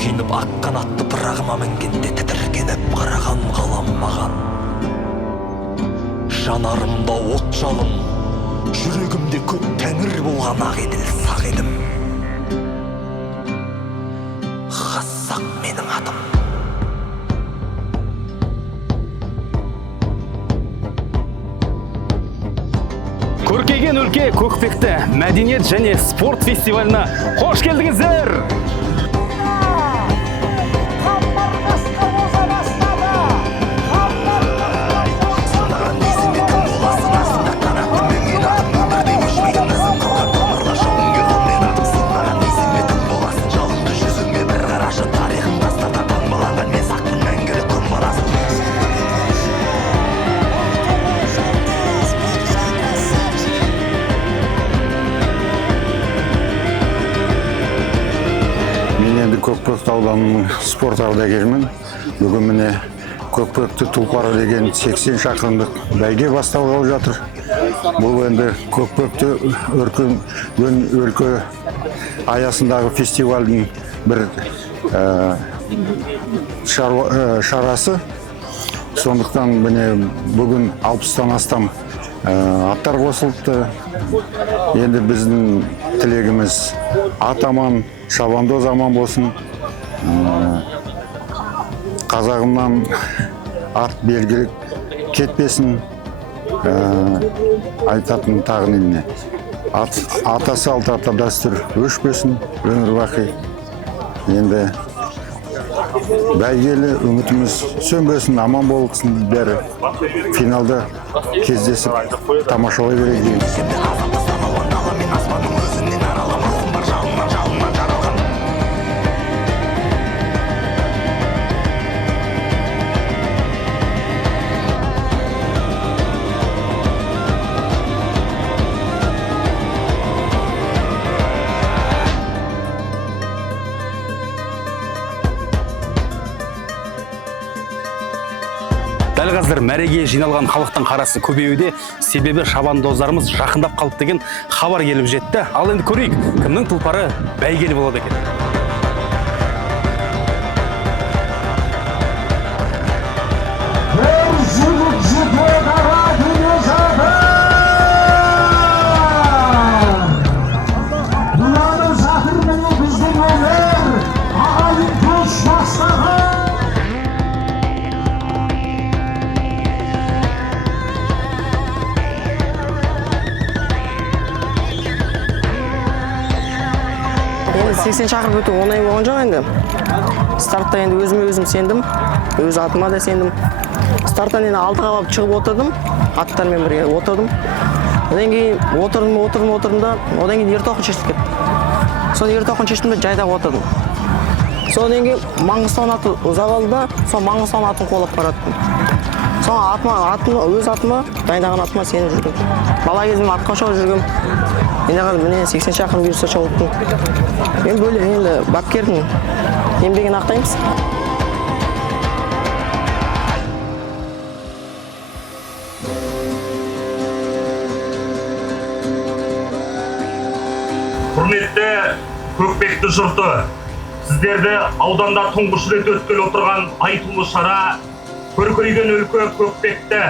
күйініп ақ қанатты пырағыма мінгенде тітіркеніп қараған қалам маған. Жанарымда от жалын, жүрегімде көк тәңір болған ақ еділ сақ едім. Қазақ менің атым. Көркейген өлке Көкпекті мәдениет және спорт фестиваліне қош келдіңіздер! Көкпекті ауданының спорт ардагерімін. Бүгін міне Көкпекті тұлпары деген 80 шақырымдық бәйге басталғалы жатыр. Бұл енді Көкпекті өлке аясындағы фестивальдің бір шарасы. Сондықтан міне бүгін 60-тан астам аттар қосылыпты. Енді біздің тілегіміз ат аман, шабандоз аман болсын. Қазағымнан ат белгілік кетпесін, айтатын тағын еліне. Ата салт, ата дәстүр өшпесін, өмір бақи. Енді бәйгелі үмітіміз сөнбесін, аман болсын бәрі. Финалда кездесіп тамашалай берейік деймін. Дәл қазір мәреге жиналған халықтың қарасы көбеюде, себебі шабандоздарымыз жақындап қалып деген хабар келіп жетті. Ал енді көрейік, кімнің тұлпары бәйгелі болады екен. Сексен шақырып өту оңай болған жоқ енді. Стартта енді өзім сендім, өз атыма да сендім. Старттан енді алтыға алып шығып отырдым, аттармен бірге отырдым. Одан кейін отырдым да, одан кейін ертоқын шештік кетті. Сол ертоқын шештім де жайдақ отырдым. Содан кейін Маңғыстау аты ұзақ алды да, сол Маңғыстау атын қолап бараттым. Сол өз атыма, дайындаған атыма сеніп жүрдім. Бала кезімде атқа шауып жүргем. Енді қазір міне 80 шақырым бұйырса шауыптым. Мен бөлек енді бапкердің еңбегін ақтаймыз. Құрметті Көкпекті жұрты, сіздерді ауданда тұңғыш рет өткелі отырған айтулы шара көркейген өлке Көкпекті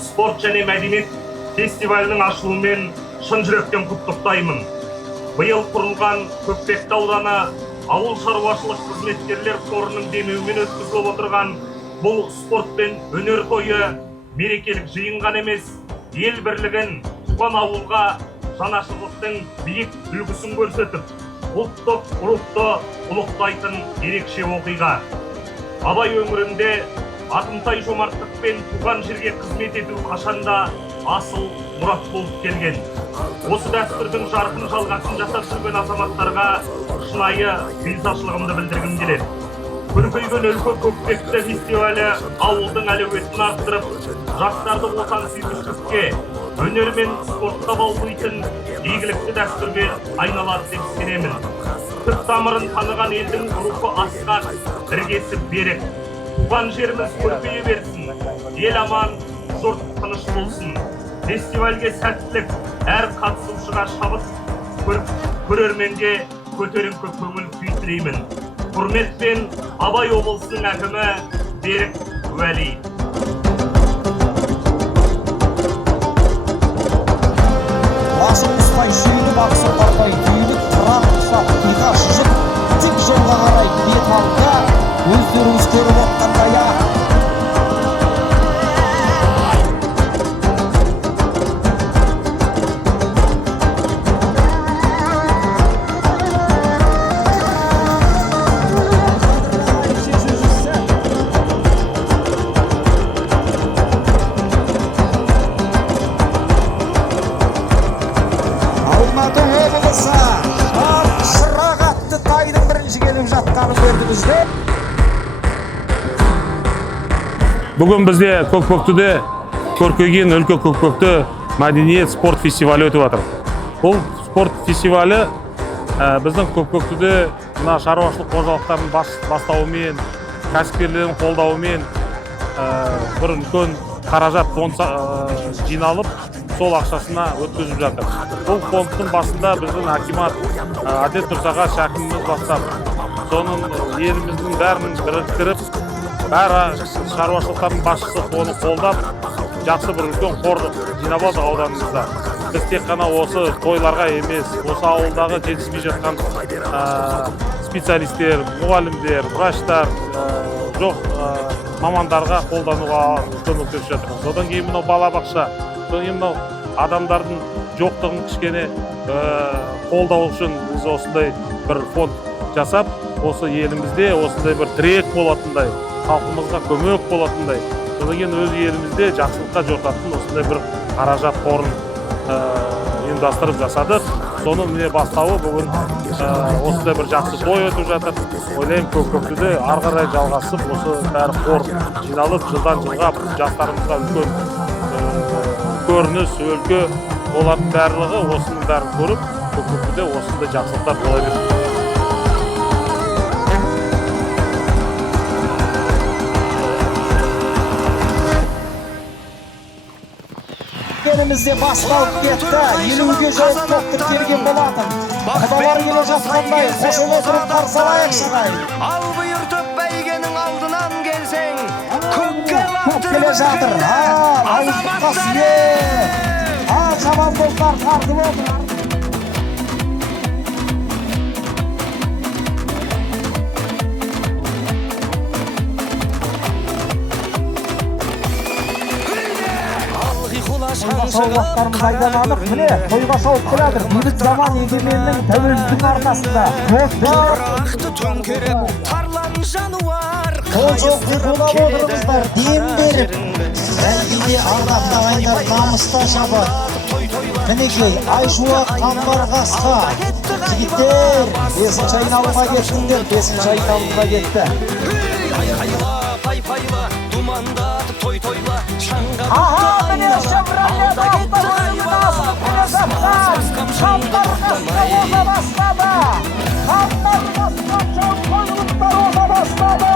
спорт және мәдениет фестивалінің ашылуымен шын жүректен құттықтаймын. Биыл құрылған Көкпекті ауданы ауыл шаруашылық қызметкерлер қорының демеуімен өткізіліп отырған бұл спорт пен өнер тойы мерекелік жиын ғана емес, ел бірлігін, туған ауылға жанашырлықтың биік үлгісін көрсетіп, ұлттық рухты ұлықтайтын ерекше оқиға. Абай өңірінде атымтай жомарттық пен туған жерге қызмет ету қашанда асыл мұрат болып келген. Осы дәстүрдің жарқын жалғасын жасап жүрген азаматтарға шынайы ризашылығымды білдіргім келеді. Көркейген өлке Көкпекті фестивалі ауылдың әлеуетін арттырып, жастарды отансүйгіштікке, өнер мен спортқа баулитын игілікті дәстүрге айналады деп сенемін. Түп тамырын таныған елдің рухы асқақ, іргесі берік. Туған жеріміз көркейе берсін, ел аман, жұрт тыныш болсын. Фестивальге сәттілік, әр қатысушыға шабыт, көрерменге көтеріңкі көңіл күй тілеймін. Құрметпен Абай облысының әкімі Берік Уәли. Басын ұстай шүйініп ақсы тарпай түйініп тұрақ ұсап қиға шыжып тек жолға қарай бет алды өздеріңіз көріп отқандай Алматы облысы Шырақ атты тайдың бірінші келіп жатқанын көрдіңізді. Бүгін бізде Көкпөктіде көркейген өлкө Көкпөкті мәдениет спорт фестивалі өтіп жатыр. Бұл спорт фестивалі біздің Көкпөктіде мына шаруашылық қожалықтардың бастауымен, кәсіпкерлердің қолдауымен бір үлкен қаражат фонд жиналып, сол ақшасына өткізіп жатыр. Бұл фондтың басында біздің акимат Әдет Нұрсағат әкіміміз бастап, соның еліміздің бәрін біріктіріп, бәрі шаруашылықтардың басшысы оны қолдап, жақсы бір үлкен қор жинап алды ауданымызда. Біз тек қана осы тойларға емес, осы ауылдағы жетіспей жатқан специалистер, мұғалімдер, врачтар, жоқ мамандарға қолдануға көмектесіп жатырмыз. Содан кейін мынау балабақша, содан кейін мынау адамдардың жоқтығын кішкене қолдау үшін біз осындай бір фонд жасап, осы елімізде осындай бір тірек болатындай, халқымызға көмек болатындай, содан кейін өз елімізде жақсылыққа жортатын осындай бір қаражат қорын ұйымдастырып жасадық. Соның міне бастауы бүгін осындай бір жақсы той өтіп жатыр. Ойлаймын, Көкпөктіде ары қарай жалғасып, осы бәрі қор жиналып, жылдан жылға жастарымызға үлкен көрініс, өлкө олардың барлығы осының бәрін көріп, Көкпөктіде осындай жақсылықтар бола береді. Елімізде басталып кетті, елуге жойып топтық келген болатын. Құдалар келе жатқандай, қосып отырып қарсы алайық шығайын. Ал бұйыртып бәйгенің алдынан келсең, көкке Көк келе жатыр, ауыздыққа сүйе. Жаман достар тартып отыр. Саулықтарымыз айданадық, міне, тойға шауып келядыр. Бейбіт заман егеменнің тәуелсіздің арқасында. Ақты төңкеріп, тарлан жануар. Қол жоқ құлап отырыңыздар, дем беріп. Бәлгіде ардақты ағайындар намыста шабат. Мінекей, Айшуақ қамбар қасқа. Жігіттер, 5-ші айналымға кеттіңдер, 5-ші айналымға кетті. Айқайла, пай-пайла, думандатып той-тойла, шаңға Аха, міне шымырайып, алтар ойында асып келе жатқан. Қамбар қасқа оға бастады. Қамбар қасқа чау қойылықтар оға бастады.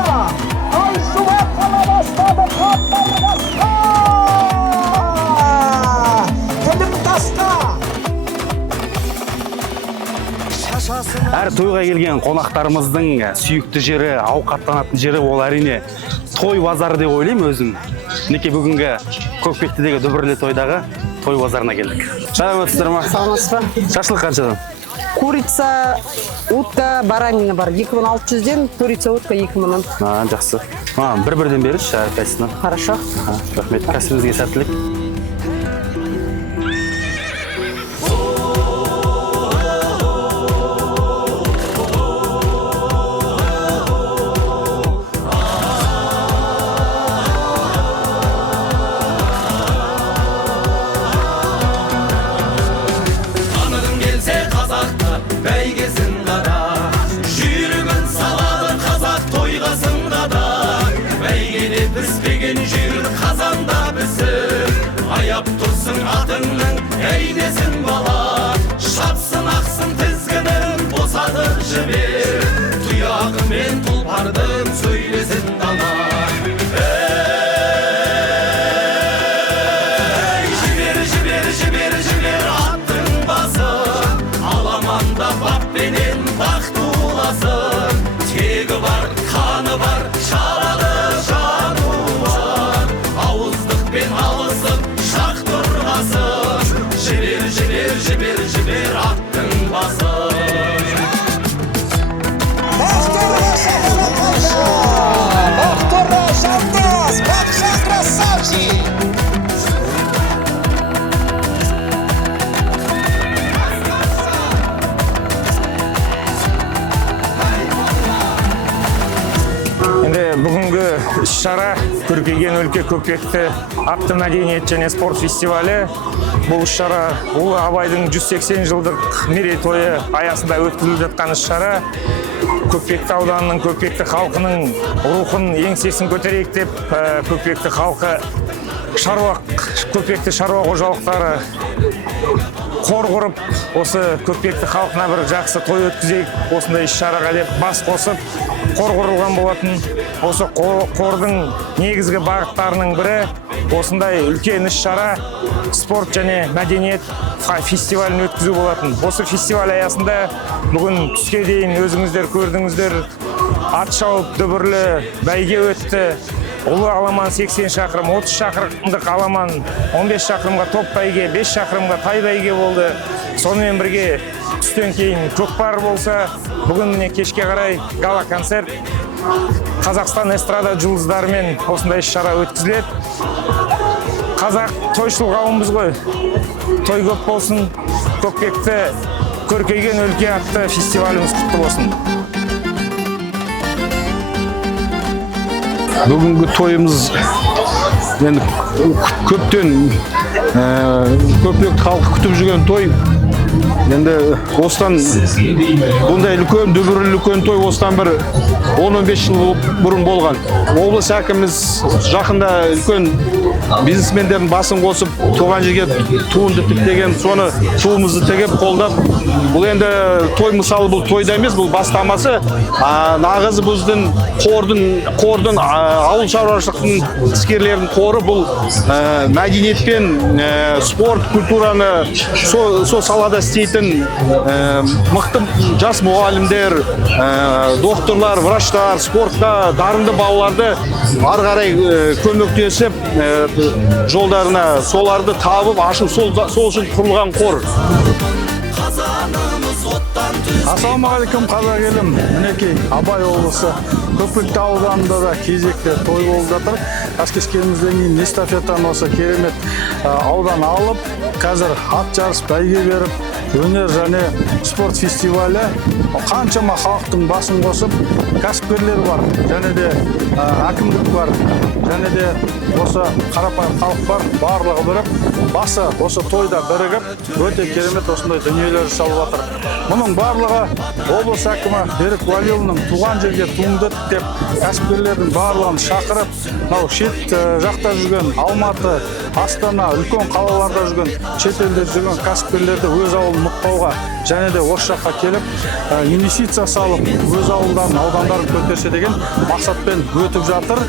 Айшуақ қала бастады, қамбар қасқа. Тілім тасқа. Әр тойға келген қонақтарымыздың сүйікті жері, ауқаттанатын жері ол әрине той базары деп ойлаймын өзім. Неке бүгінгі Көкпектідегі дүбірлі тойдағы той базарына келдік. Сәлеметсіздер ма? Саламатсыз ба? Шашлық қаншадан? Курица, утка, баранина бар. 2600-ден, курица, утка 2000-нан. Жақсы. Бір-бірден беріңізші әрқайсысынан. Хорошо. Рахмет. Кәсібіңізге сәттілік. бәйгесін қара, жүйрігін салады қазақ тойғасында да. Бәйгеде піспеген жүйрік қазанда пісіп, аяп тұрсын атыңның әйнесін бала. Шапсын ақсын тізгінін босатып жібер, тұяғы мен тұлпардың сөйлесін дана. Жібер аттың басы, аламанда іс-шара Көркейген өлке көкпекті атты мәдениет және спорт фестивалі. Бұл іс-шара Ұлы Абайдың 180 жылдық мерейтойы аясында өткізіліп жатқан іс-шара. Көкпекті ауданының, Көкпекті халқының рухын, еңсесін көтерейік деп, Көкпекті халқы Көкпекті шаруа қожалықтары қор құрып, осы Көкпекті халқына бір жақсы той өткізейік, осындай іс-шараға деп бас қосып, қор құрылған болатын. Осы қордың негізгі бағыттарының бірі осындай үлкен іс-шара спорт және мәдениет фестивалін өткізу болатын. Осы фестиваль аясында бүгін түске дейін өзіңіздер көрдіңіздер, ат шауып дүбірлі бәйге өтті. Ұлы аламан 80 шақырым, 30 шақырымдық аламан, 15 шақырымға топ бәйге, 5 шақырымға тай бәйге болды. Сонымен бірге түстен кейін көкпар болса, бүгін міне кешке қарай гала концерт Қазақстан эстрада жұлдыздарымен осындай іс-шара өткізіледі. Қазақ тойшыл қауымбыз ғой. Той көп болсын. Көкпекті көркейген өлке атты фестиваліміз құтты болсын. Бүгінгі тойымыз енді көптен Көкпекті халқы күтіп жүрген той. Енді осыдан бұндай үлкен дүбірлі үлкен той осыдан бір 10-15 жыл бұрын болған. Облыс әкіміміз жақында үлкен бизнесмендердің басын қосып, туған жерге туынды тіктеген, соны туымызды тігіп қолдап, бұл енді той мысалы, бұл тойда емес, бұл бастамасы. Нағыз біздің қордың ауыл шаруашылықтың іскерлерінің қоры, бұл мәдениет пен спорт, культураны сол салада істейтін мықты жас мұғалімдер, докторлар, врачтар, спортта дарынды балаларды ары қарай көмектесіп, жолдарына соларды табып ашу, сол үшін құрылған қор. Ассалаумағалейкум, қазақ елім. Мінекей Абай облысы Көкпекті ауданында да кезекте той болып жатыр. Ас кешкенімізден кейін эстафетаны осы керемет аудан алып, қазір ат жарыс бәйге беріп, өнер және спорт фестивалі қаншама халықтың басын қосып, кәсіпкерлер бар, және де әкімдік бар, және де осы қарапайым халық бар, барлығы біріп, басы осы тойда бірігіп, өте керемет осындай дүниелер жасалып жатыр. Мұның барлығы облыс әкімі Берік Уәлиұлының туған жерге туыңды деп, кәсіпкерлердің барлығын шақырып, мынау шет жақта жүрген Алматы, Астана, үлкен қалаларда жүрген, шетелде жүрген кәсіпкерлерді өз ауылын мұқтауға, және де осы жаққа келіп, инвестиция салып, өз ауылдарын, аудандарын көтерсе деген мақсатпен өтіп жатыр.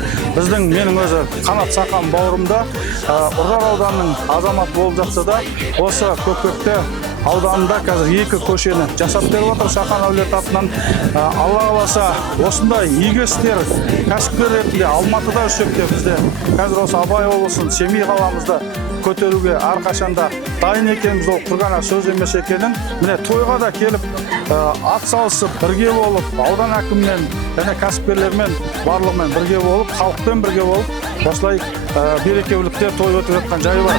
Менің өзі Қанат Сақан бауырымда Ұржар ауданының азамат болып жатса да, осы Көкпекті ауданында қазір 2 көшені жасап беріп отыр Сақан әулеті атынан. Алла қаласа осындай игі істер кәсіпкер ретінде Алматыда жүрсек те, бізде қазір осы Абай облысын, Семей қаламызды көтеруге әрқашанда дайын екенбіз, ол құр ғана сөз емес екенін. Міне тойға да келіп, ат салысып, бірге болып, аудан әкіммен және кәсіпкерлермен барлығымен бірге болып, халықпен бірге болып, осылай берекелікте той өтіп жатқан жайы бар.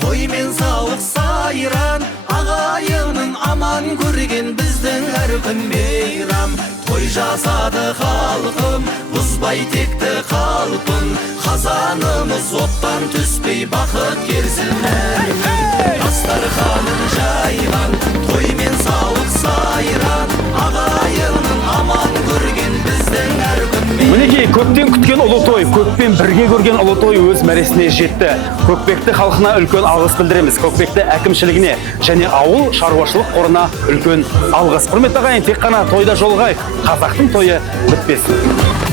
Той мен сауық сайран, ағайының аман көрген біздің әр күн мейрам. Той жасады халқым, бұзбай текті қалпын, қазанымыз оттан түспей бақыт келсін әр күн. Дастарханын жайған, той мен сауық сайран, ағайының аман көрген біздің әр күн мейрам. Мінекей көптен күткен ұлы той, көппен бірге көрген ұлы той өз мәресіне жетті. Көкпекті халқына үлкен алғыс білдіреміз. Көкпекті әкімшілігіне және ауыл шаруашылық қорына үлкен алғыс. Құрметті ағайын, тек қана тойда жолығайық. Қазақтың тойы бітпесін.